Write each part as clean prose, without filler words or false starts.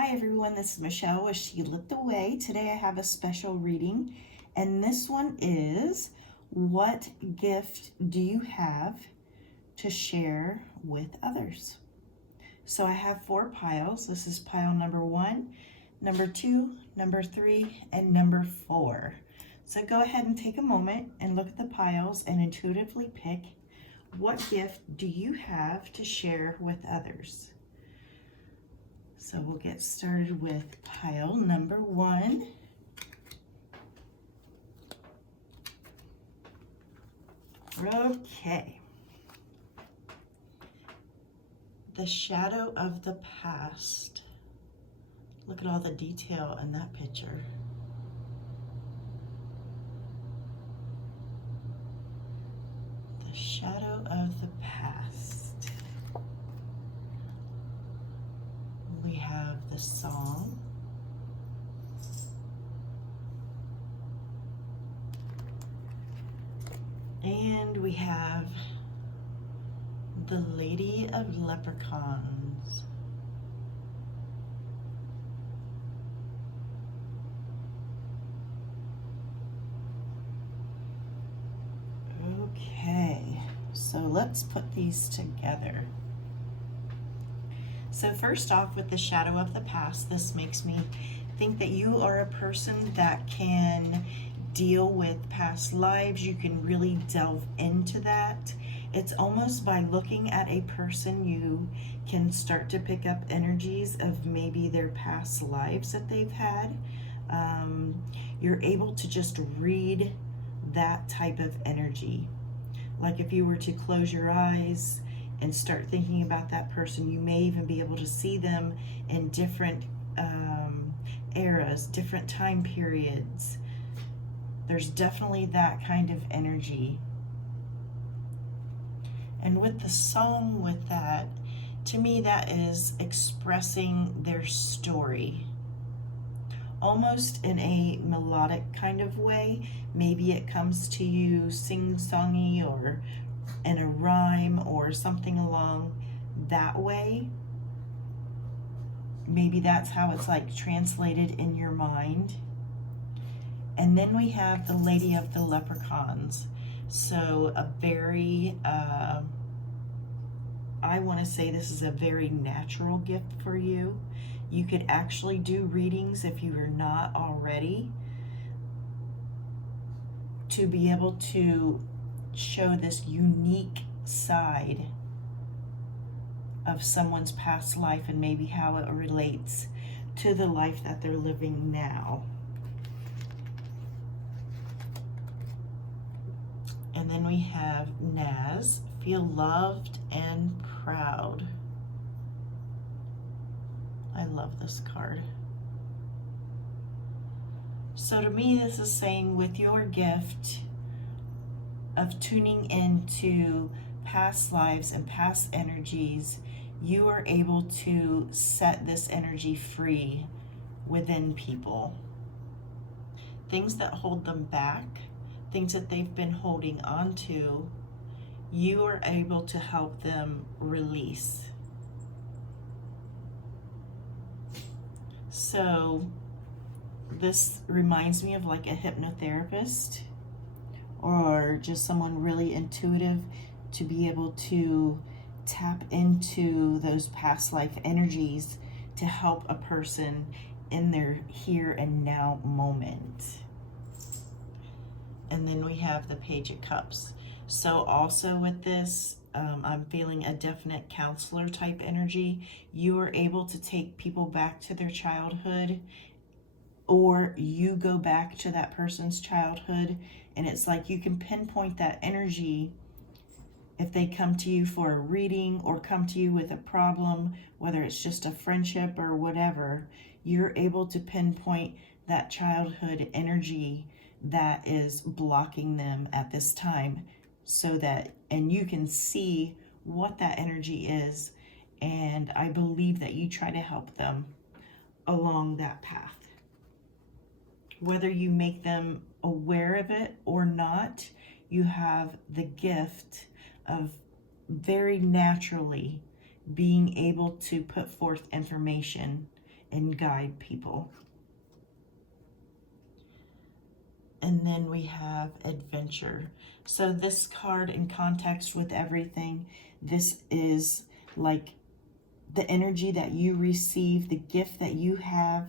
Hi everyone, this is Michelle with She Lit the Way. Today I have a special reading, and this one is, what gift do you have to share with others? So I have 4 piles. This is pile number 1, number 2, number 3, and number 4. So go ahead and take a moment and look at the piles and intuitively pick, what gift do you have to share with others? So we'll get started with pile number 1. Okay. The shadow of the past. Look at all the detail in that picture. The shadow of the past. We have the song. And we have the Lady of Leprechauns. Okay, so let's put these together. So first off, with the shadow of the past, this makes me think that you are a person that can deal with past lives. You can really delve into that. It's almost by looking at a person, you can start to pick up energies of maybe their past lives that they've had. You're able to just read that type of energy. Like if you were to close your eyes and start thinking about that person, you may even be able to see them in different eras, different time periods. There's definitely that kind of energy. And with the song, with that, to me, that is expressing their story, almost in a melodic kind of way. Maybe it comes to you sing-songy or in a rhyme or something along that way. Maybe that's how it's like translated in your mind. And then we have the Lady of the Leprechauns. So a very, I want to say this is a very natural gift for you. You could actually do readings if you are not already, to be able to show this unique side of someone's past life and maybe how it relates to the life that they're living now. And then we have Naz, feel loved and proud. I love this card. So to me, this is saying, with your gift of tuning into past lives and past energies, you are able to set this energy free within people. Things that hold them back, things that they've been holding on to, you are able to help them release. So this reminds me of like a hypnotherapist, or just someone really intuitive, to be able to tap into those past life energies to help a person in their here and now moment. And then we have the Page of Cups. So also with this, I'm feeling a definite counselor type energy. You are able to take people back to their childhood, or you go back to that person's childhood, and it's like you can pinpoint that energy if they come to you for a reading or come to you with a problem, whether it's just a friendship or whatever. You're able to pinpoint that childhood energy that is blocking them at this time, so that, and you can see what that energy is, and I believe that you try to help them along that path. Whether you make them aware of it or not, you have the gift of very naturally being able to put forth information and guide people. And then we have adventure. So this card, in context with everything, this is like the energy that you receive, the gift that you have.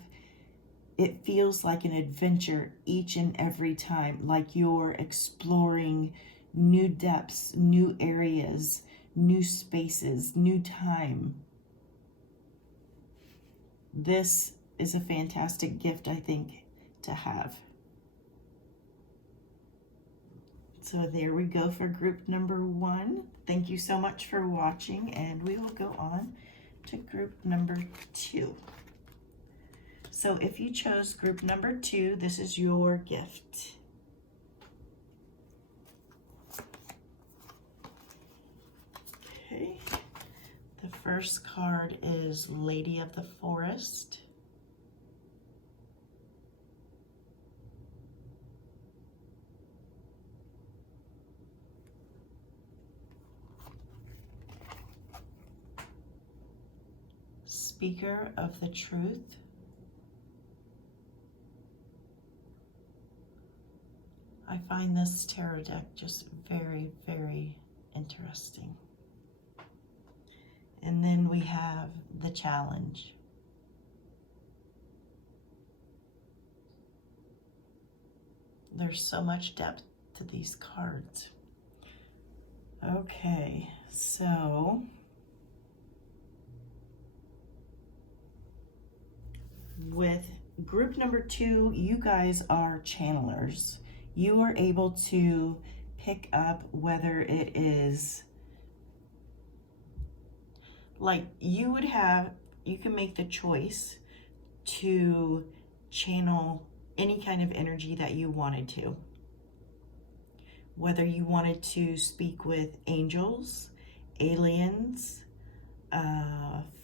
It feels like an adventure each and every time, like you're exploring new depths, new areas, new spaces, new time. This is a fantastic gift, I think, to have. So there we go for group number 1. Thank you so much for watching, and we will go on to group number 2. So if you chose group number 2, this is your gift. Okay. The first card is Lady of the Forest. Speaker of the Truth. I find this tarot deck just very, very interesting. And then we have the Challenge. There's so much depth to these cards. Okay, so with group number 2, you guys are channelers. You are able to pick up whether it is like you can make the choice to channel any kind of energy that you wanted to. Whether you wanted to speak with angels, aliens,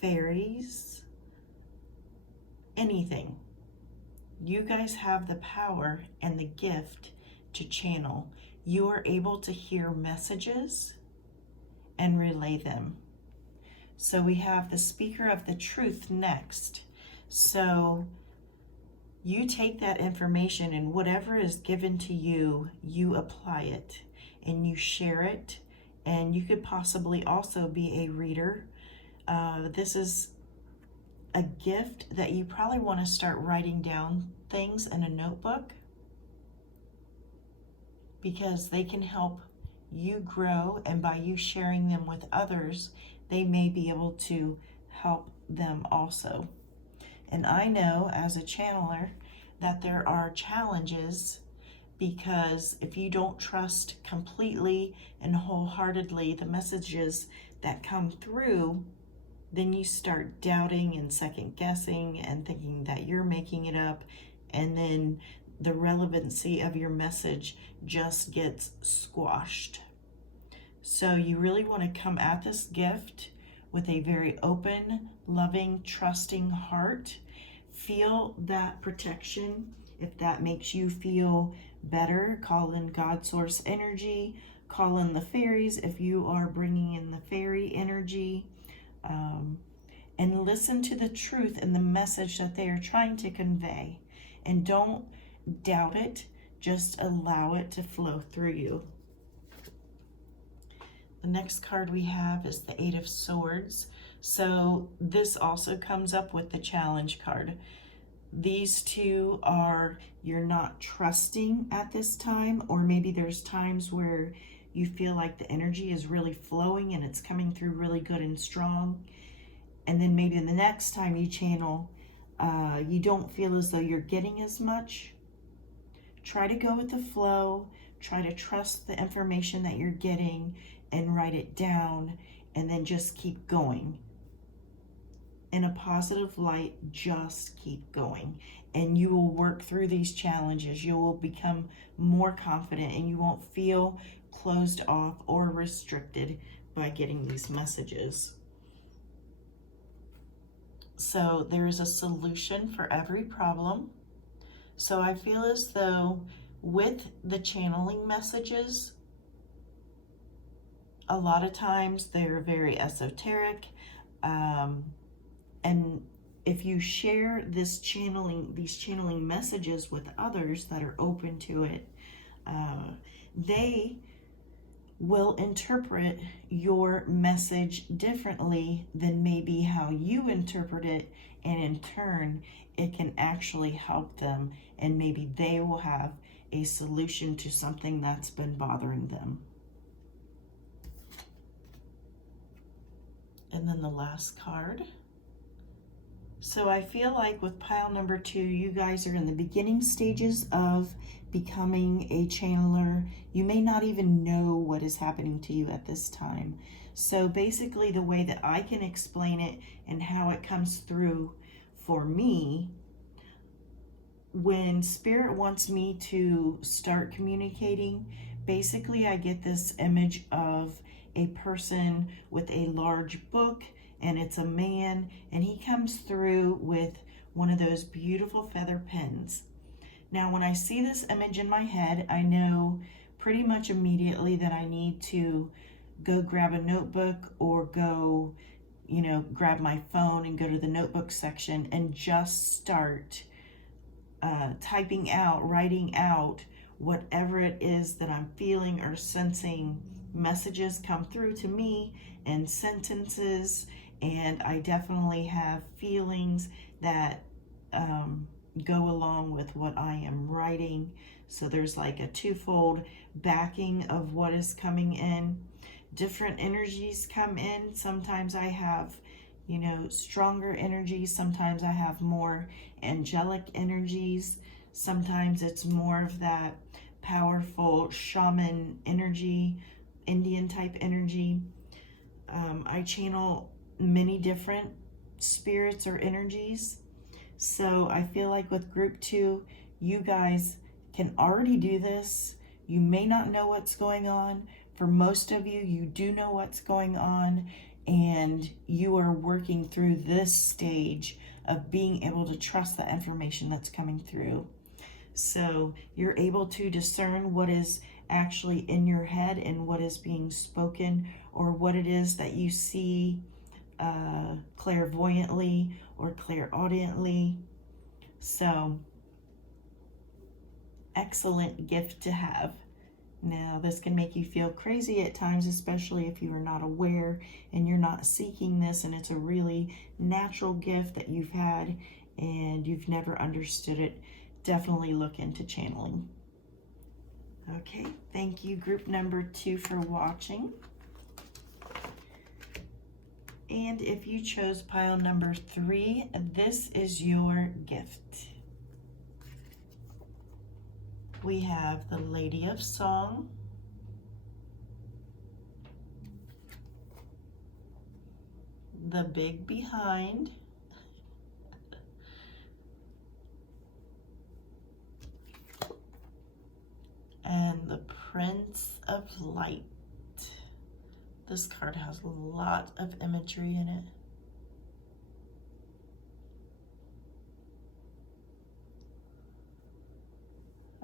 fairies, anything. You guys have the power and the gift to channel. You are able to hear messages and relay them. So we have the Speaker of the Truth next. So you take that information, and whatever is given to you, you apply it and you share it. And you could possibly also be a reader. This is a gift that you probably want to start writing down things in a notebook, because they can help you grow, and by you sharing them with others, they may be able to help them also. And I know as a channeler that there are challenges, because if you don't trust completely and wholeheartedly the messages that come through, then you start doubting and second guessing and thinking that you're making it up, and then the relevancy of your message just gets squashed. So you really want to come at this gift with a very open, loving, trusting heart. Feel that protection. If that makes you feel better, call in God Source energy, call in the fairies if you are bringing in the fairy energy, and listen to the truth and the message that they are trying to convey. And don't doubt it, just allow it to flow through you. The next card we have is the Eight of Swords. So this also comes up with the Challenge card. These two are, you're not trusting at this time, or maybe there's times where you feel like the energy is really flowing and it's coming through really good and strong. And then maybe the next time you channel, you don't feel as though you're getting as much. Try to go with the flow. Try to trust the information that you're getting and write it down, and then just keep going. In a positive light, just keep going. And you will work through these challenges. You will become more confident, and you won't feel closed off or restricted by getting these messages. So there is a solution for every problem. So I feel as though with the channeling messages, a lot of times they're very esoteric, and if you share these channeling messages with others that are open to it, they will interpret your message differently than maybe how you interpret it, and in turn it can actually help them, and maybe they will have a solution to something that's been bothering them. And then the last card. So I feel like with pile number 2, you guys are in the beginning stages of becoming a channeler. You may not even know what is happening to you at this time. So basically the way that I can explain it and how it comes through for me, when Spirit wants me to start communicating, basically I get this image of a person with a large book, and it's a man, and he comes through with one of those beautiful feather pens. Now, when I see this image in my head, I know pretty much immediately that I need to go grab a notebook or go, grab my phone and go to the notebook section and just start writing out whatever it is that I'm feeling or sensing. Messages come through to me in sentences, and I definitely have feelings that go along with what I am writing. So there's like a twofold backing of what is coming in. Different energies come in. Sometimes I have, stronger energies. Sometimes I have more angelic energies. Sometimes it's more of that powerful shaman energy, Indian type energy. I channel many different spirits or energies. So I feel like with group 2, you guys can already do this. You may not know what's going on. For most of you, you do know what's going on, and you are working through this stage of being able to trust the information that's coming through. So you're able to discern what is actually in your head and what is being spoken, or what it is that you see clairvoyantly or clairaudiently. So, excellent gift to have. Now, this can make you feel crazy at times, especially if you are not aware and you're not seeking this, and it's a really natural gift that you've had and you've never understood it. Definitely look into channeling. Okay, thank you, group number 2, for watching. And if you chose pile number 3, this is your gift. We have the Lady of Song, the Big Behind, and the Prince of Light. This card has a lot of imagery in it.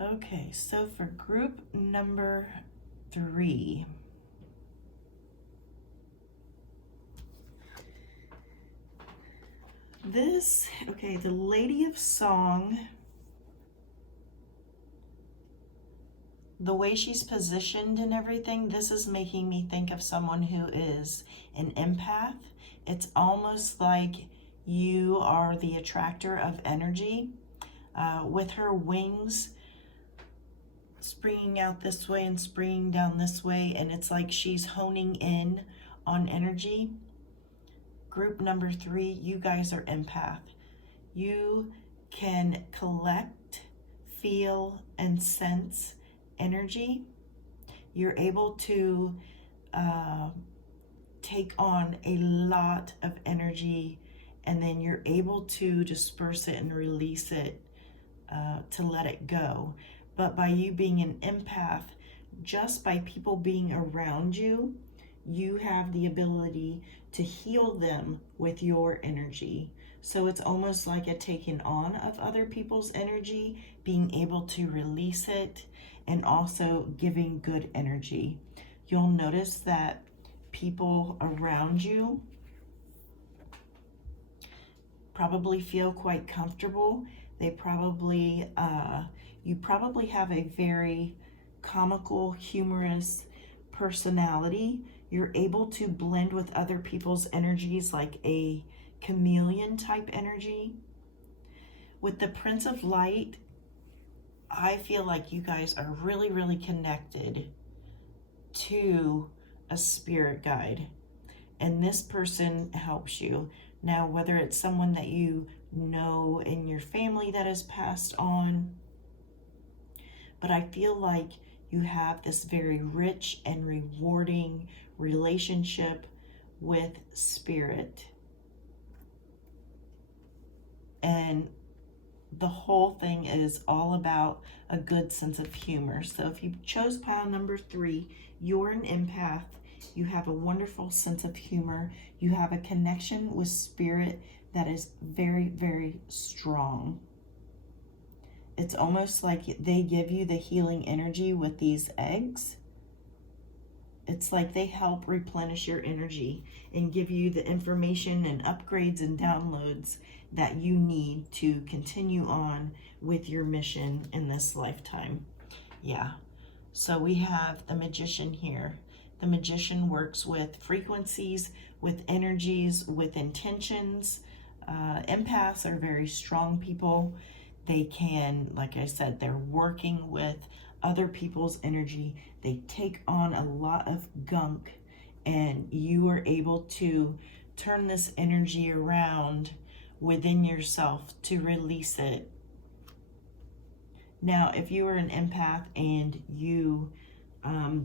Okay, so for group number 3, the Lady of Song, the way she's positioned and everything, this is making me think of someone who is an empath. It's almost like you are the attractor of energy. With her wings springing out this way and springing down this way, and it's like she's honing in on energy. Group number 3, you guys are empath. You can collect, feel, and sense energy. You're able to take on a lot of energy, and then you're able to disperse it and release it, to let it go. But by you being an empath, just by people being around you, you have the ability to heal them with your energy. So it's almost like a taking on of other people's energy, being able to release it, and also giving good energy. You'll notice that people around you probably feel quite comfortable. They probably, you probably have a very comical, humorous personality. You're able to blend with other people's energies like a chameleon type energy. With the Prince of Light, I feel like you guys are really, really connected to a spirit guide, and this person helps you. Now, whether it's someone that you know in your family that has passed on, but I feel like you have this very rich and rewarding relationship with spirit. And the whole thing is all about a good sense of humor. So if you chose pile number 3, you're an empath. You have a wonderful sense of humor. You have a connection with spirit that is very, very strong. It's almost like they give you the healing energy with these eggs. It's like they help replenish your energy and give you the information and upgrades and downloads that you need to continue on with your mission in this lifetime. Yeah. So we have the Magician here. The Magician works with frequencies, with energies, with intentions. Empaths are very strong people. They can, like I said, they're working with other people's energy. They take on a lot of gunk, and you are able to turn this energy around within yourself to release it. Now, if you are an empath and you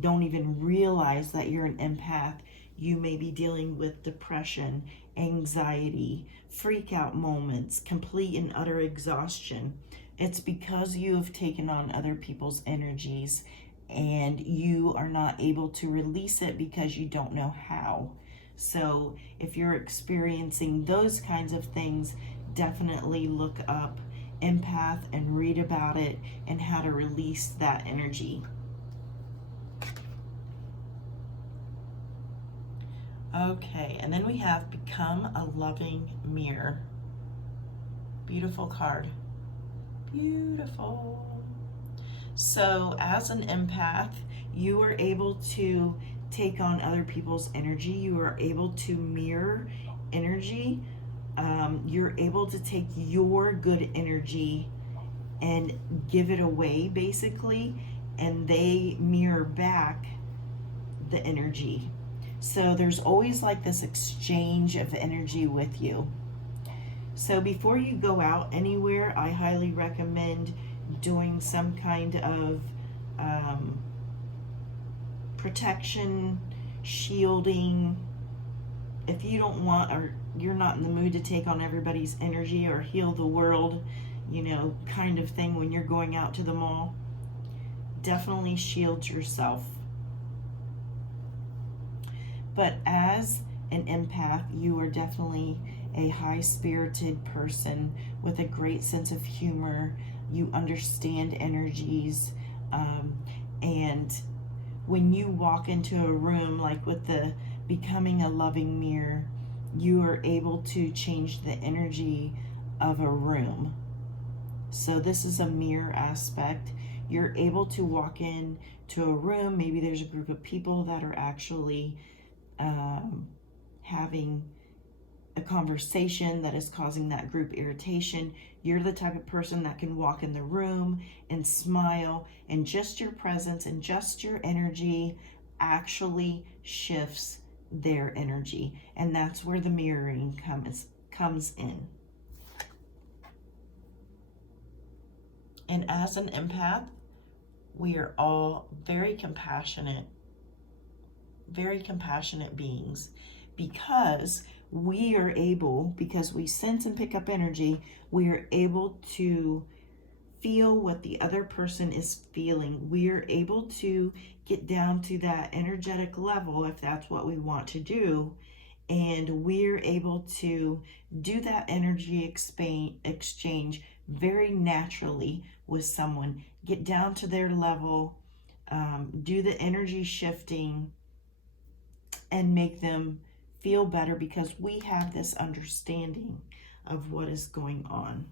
don't even realize that you're an empath, you may be dealing with depression, anxiety, freak out moments, complete and utter exhaustion. It's because you have taken on other people's energies and you are not able to release it because you don't know how. So if you're experiencing those kinds of things, definitely look up empath and read about it and how to release that energy. Okay, and then we have Become a Loving Mirror. Beautiful card. Beautiful. So as an empath, you are able to take on other people's energy. You are able to mirror energy. You're able to take your good energy and give it away, basically, and they mirror back the energy. So there's always like this exchange of energy with you. So before you go out anywhere, I highly recommend doing some kind of protection, shielding. If you don't want, or you're not in the mood to take on everybody's energy or heal the world, you know, kind of thing when you're going out to the mall, definitely shield yourself. But as an empath, you are definitely a high-spirited person with a great sense of humor. You understand energies, and when you walk into a room, like with the Becoming a Loving Mirror, you are able to change the energy of a room. So this is a mirror aspect. You're able to walk in to a room, maybe there's a group of people that are actually having a conversation that is causing that group irritation. You're the type of person that can walk in the room and smile, and just your presence and just your energy actually shifts their energy, and that's where the mirroring comes in. And as an empath, we are all very compassionate beings, because we are able, because we sense and pick up energy, we are able to feel what the other person is feeling. We are able to get down to that energetic level if that's what we want to do, and we're able to do that energy exchange very naturally with someone, get down to their level, do the energy shifting, and make them feel better, because we have this understanding of what is going on.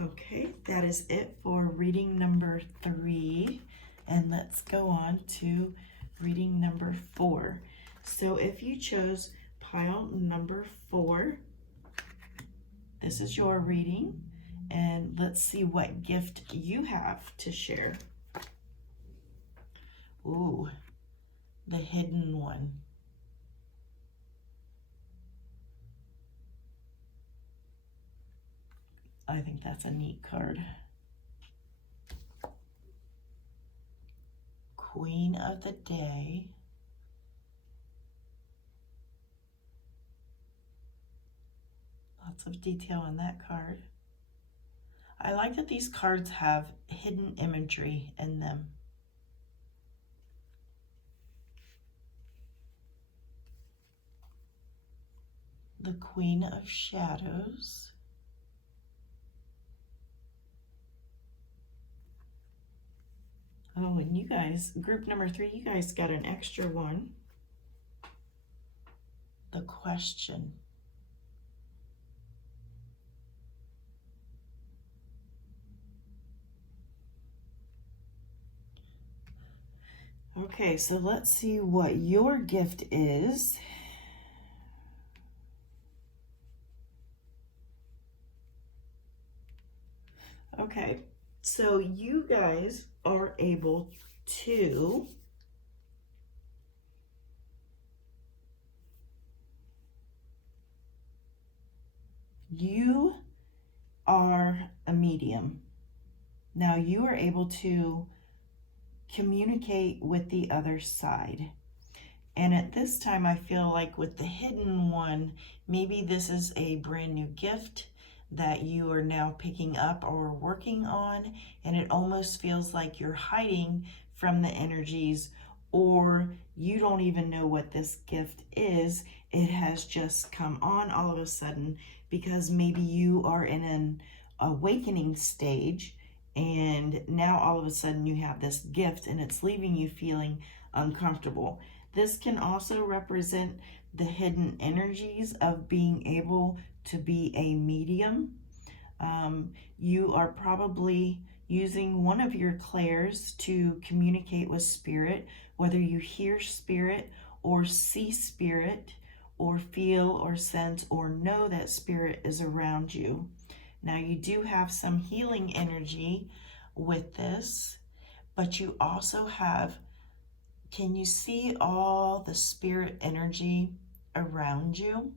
Okay, that is it for reading number 3. And let's go on to reading number 4. So if you chose pile number 4, this is your reading. And let's see what gift you have to share. Ooh, the hidden one. I think that's a neat card. Queen of the Day. Lots of detail in that card. I like that these cards have hidden imagery in them. The Queen of Shadows. Oh, and you guys, group number 3, you guys got an extra one. The Question. Okay, so let's see what your gift is. Okay, so you guys are able to you are a medium. Now you are able to communicate with the other side. And at this time, I feel like with the hidden one, maybe this is a brand new gift that you are now picking up or working on, and it almost feels like you're hiding from the energies, or you don't even know what this gift is. It has just come on all of a sudden because maybe you are in an awakening stage, and now all of a sudden you have this gift and it's leaving you feeling uncomfortable. This can also represent the hidden energies of being able to be a medium. You are probably using one of your clairs to communicate with spirit, whether you hear spirit or see spirit or feel or sense or know that spirit is around you. Now you do have some healing energy with this, but you also have, can you see all the spirit energy around you?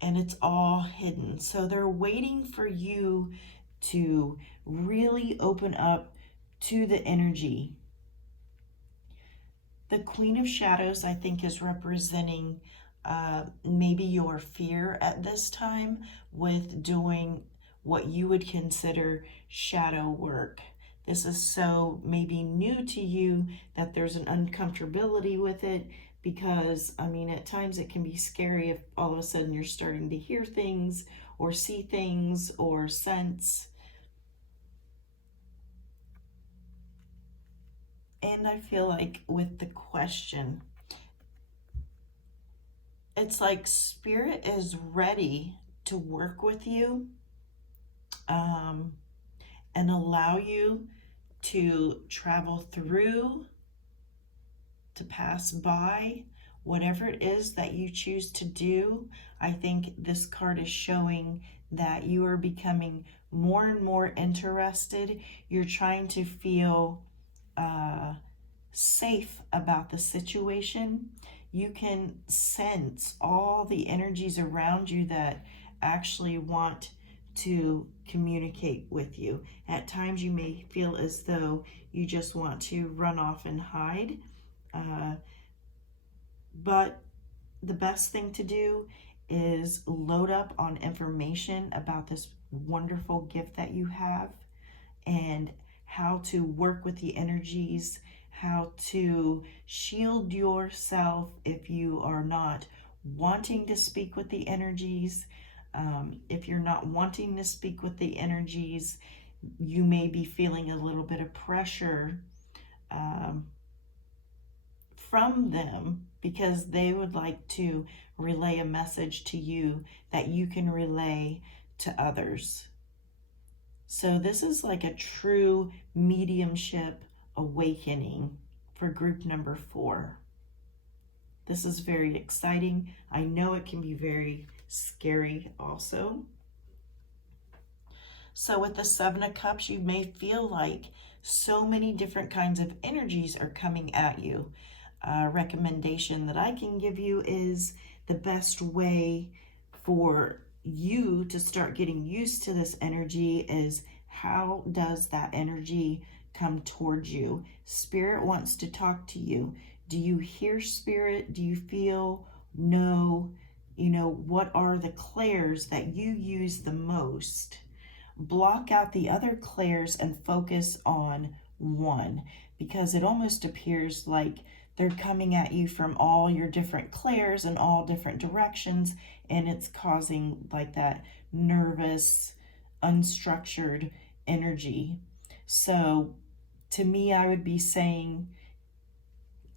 And it's all hidden. So they're waiting for you to really open up to the energy. The Queen of Shadows, I think, is representing maybe your fear at this time with doing what you would consider shadow work. This is so maybe new to you that there's an uncomfortability with it, because I mean, at times it can be scary if all of a sudden you're starting to hear things or see things or sense. And I feel like with the Question, it's like spirit is ready to work with you and allow you to travel through, to pass by, whatever it is that you choose to do. I think this card is showing that you are becoming more and more interested. You're trying to feel safe about the situation. You can sense all the energies around you that actually want to communicate with you. At times you may feel as though you just want to run off and hide, but the best thing to do is load up on information about this wonderful gift that you have and how to work with the energies, how to shield yourself if you are not wanting to speak with the energies. If you're not wanting to speak with the energies, you may be feeling a little bit of pressure from them because they would like to relay a message to you that you can relay to others. So this is like a true mediumship awakening for group number 4. This is very exciting. I know it can be very scary also. So with the 7 of Cups, you may feel like so many different kinds of energies are coming at you. A recommendation that I can give you is the best way for you to start getting used to this energy is, how does that energy come towards you? Spirit wants to talk to you. Do you hear Spirit? Do you feel? No. You know, what are the clairs that you use the most? Block out the other clairs and focus on one, because it almost appears like they're coming at you from all your different clairs in all different directions, and it's causing like that nervous, unstructured energy. So to me, I would be saying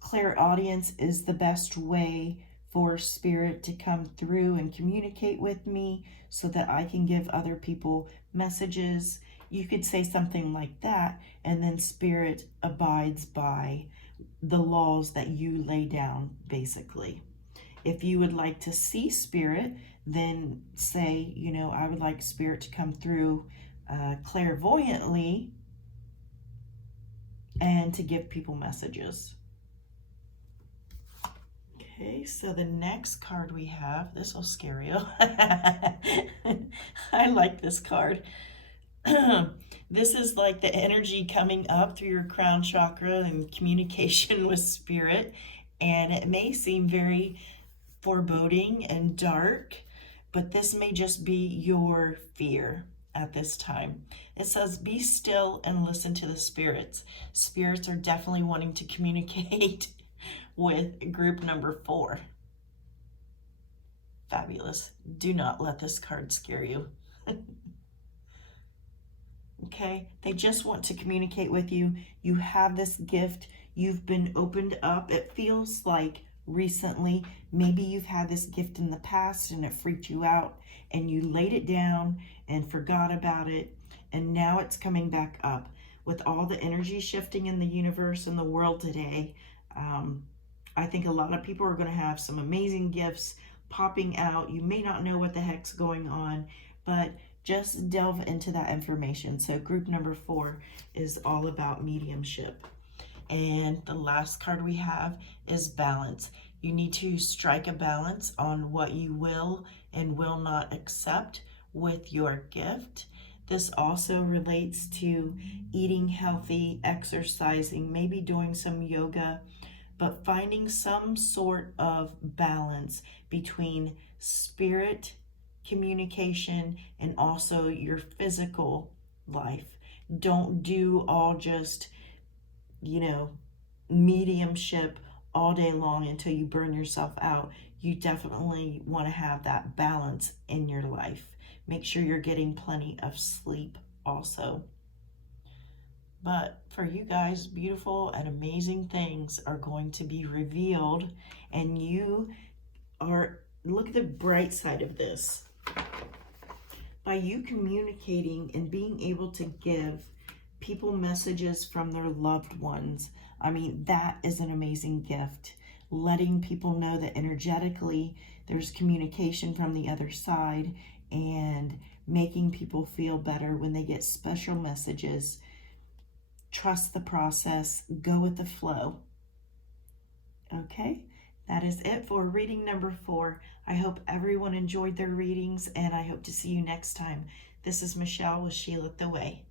clairaudience is the best way for Spirit to come through and communicate with me so that I can give other people messages. You could say something like that, and then Spirit abides by the laws that you lay down, basically. If you would like to see Spirit, then say, you know, I would like Spirit to come through clairvoyantly and to give people messages. Okay, so the next card we have, this will scare you. I like this card. This is like the energy coming up through your crown chakra and communication with Spirit. And it may seem very foreboding and dark, but this may just be your fear at this time. It says, be still and listen to the spirits. Spirits are definitely wanting to communicate with group number 4. Fabulous. Do not let this card scare you. Okay, they just want to communicate with you. You have this gift. You've been opened up. It feels like recently, maybe you've had this gift in the past and it freaked you out and you laid it down and forgot about it, and now it's coming back up. With all the energy shifting in the universe and the world today, I think a lot of people are going to have some amazing gifts popping out. You may not know what the heck's going on, but just delve into that information. So group number 4 is all about mediumship. And the last card we have is balance. You need to strike a balance on what you will and will not accept with your gift. This also relates to eating healthy, exercising, maybe doing some yoga, but finding some sort of balance between spirit communication and also your physical life. Don't do all just, you know, mediumship all day long until you burn yourself out. You definitely want to have that balance in your life. Make sure you're getting plenty of sleep also. But for you guys, beautiful and amazing things are going to be revealed, and you are, look at the bright side of this. By you communicating and being able to give people messages from their loved ones, I mean, that is an amazing gift. Letting people know that energetically there's communication from the other side, and making people feel better when they get special messages. Trust the process, go with the flow. Okay, that is it for reading number 4. I hope everyone enjoyed their readings, and I hope to see you next time. This is Michelle with She Lit the Way.